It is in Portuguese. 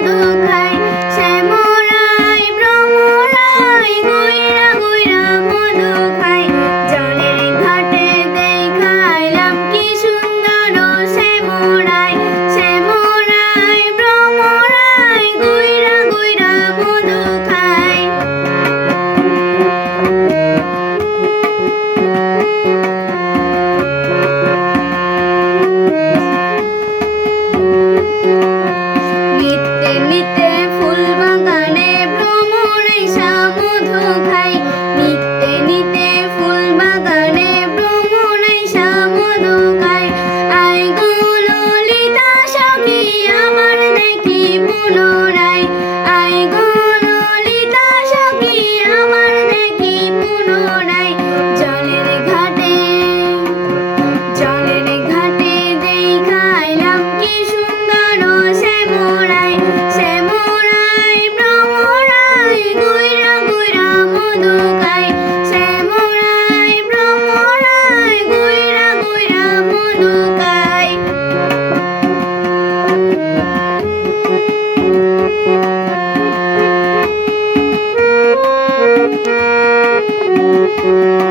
Google Chrome. Música